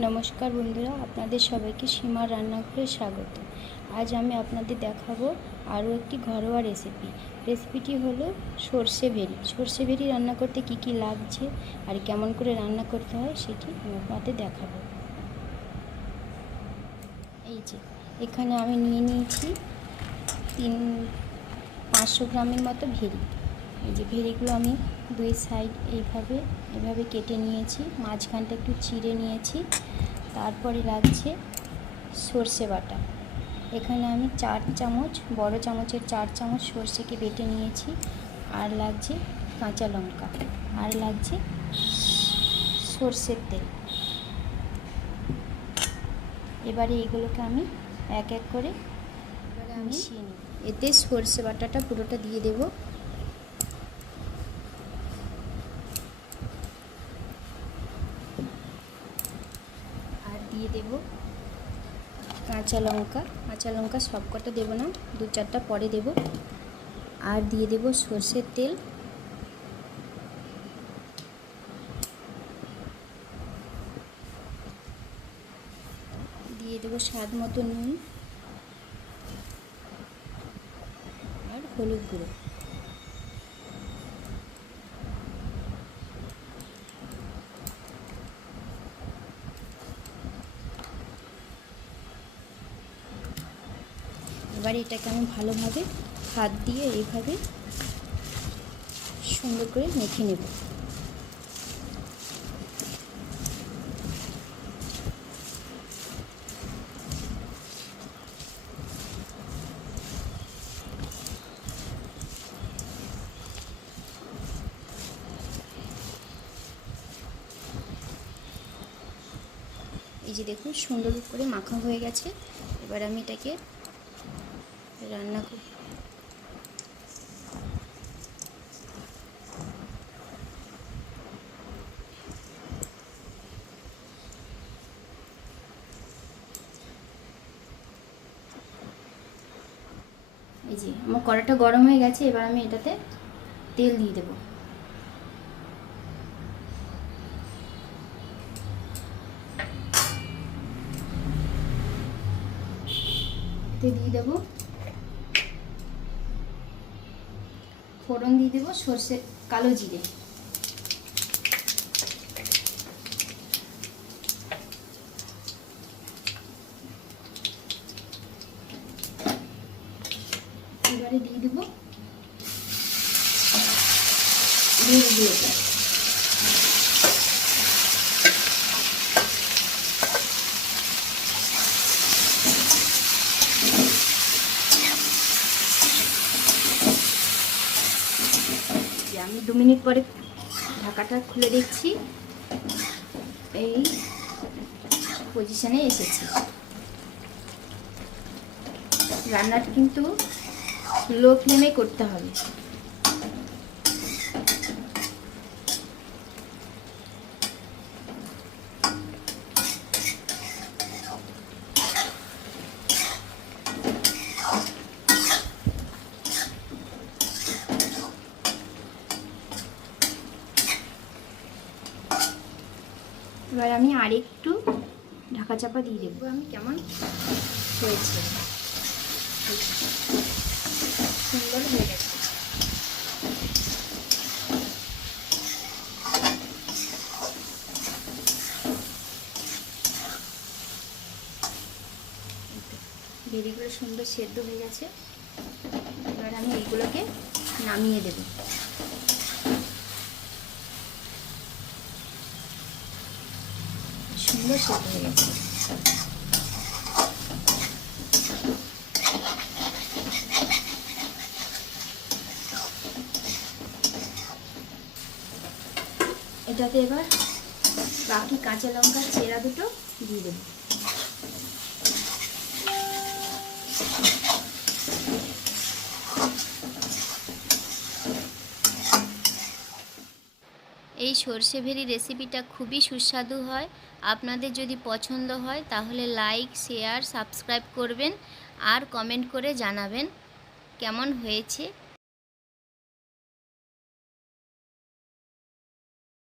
নমস্কার বন্ধুরা, আপনাদের সবাইকে সীমার রান্নাঘরে স্বাগত। আজ আমি আপনাদের দেখাবো আরও একটি ঘরোয়া রেসিপি রেসিপিটি হলো সর্ষে ভেরি। সর্ষে ভেরি রান্না করতে কি কি লাগছে আর কেমন করে রান্না করতে হয় সেটি আমি আপনাদের দেখাবো। এই যে, এখানে আমি নিয়ে নিয়েছি তিন, পাঁচশো গ্রামের মতো ভেরি। এই যে ভেরিগুলো আমি দুই সাইড এইভাবে এভাবে কেটে নিয়েছি। মাঝখানটা একটু চিড়ে নিয়েছি। তারপরে লাগছে সর্ষে বাটা। এখানে আমি চার চামচ বড় চামচের চার চামচ সর্ষেকে বেটে নিয়েছি। আর লাগছে কাঁচা লঙ্কা। আর লাগছে সর্ষের তেল। এবারে এগুলোকে আমি এক এক করে এবারে আমি মিশিয়ে নিই। এতে সর্ষে বাটাটা পুরোটা দিয়ে দেবো আর দিয়ে দেব। কাঁচা লঙ্কা কাঁচা লঙ্কা সব কটা দেবো না, দু চারটা পরে দেব। আর দিয়ে দেব সর্ষের তেল। দিয়ে দেবো স্বাদ মতো নুন। আর হলুদ গুঁড়ো। এবার এটাকে আমি ভালোভাবে হাত দিয়ে এইভাবে সুন্দর করে মেখে নেব। এই যে দেখুন, সুন্দর করে মাখা হয়ে গেছে। এবার আমি এটাকে রান্না করব এই যে, আমার কড়াটা গরম হয়ে গেছে, এবার আমি এটাতে তেল দিয়ে দেবো। দিয়ে দেবো ফোড়ন দিয়ে দেবো সর্ষে কালো জিরে। এবারে দিয়ে দেবো আমি দু মিনিট পরে ঢাকাটা খুলে দিচ্ছি এই পজিশানে এসেছি। রান্নাটা কিন্তু লো ফ্লেমে করতে হবে। এবার আমি আরেকটু ঢাকা চাপা দিয়ে দেবো। আমি কেমন হয়েছে? সুন্দর হয়ে গেছে। বেরিগুলো সুন্দর সেদ্ধ হয়ে গেছে। এবার আমি এইগুলোকে নামিয়ে দেবো। সুন্দর সেদ্ধ হয়ে গেছে এটাতে এবার বাকি কাঁচা লঙ্কার চেরা দুটো দিয়ে দেবো। এই সর্ষে ভেরি রেসিপিটা খুবই সুস্বাদু হয়। আপনাদের যদি পছন্দ হয়, তাহলে লাইক শেয়ার সাবস্ক্রাইব করবেন আর কমেন্ট করে জানাবেন। কেমন হয়েছে?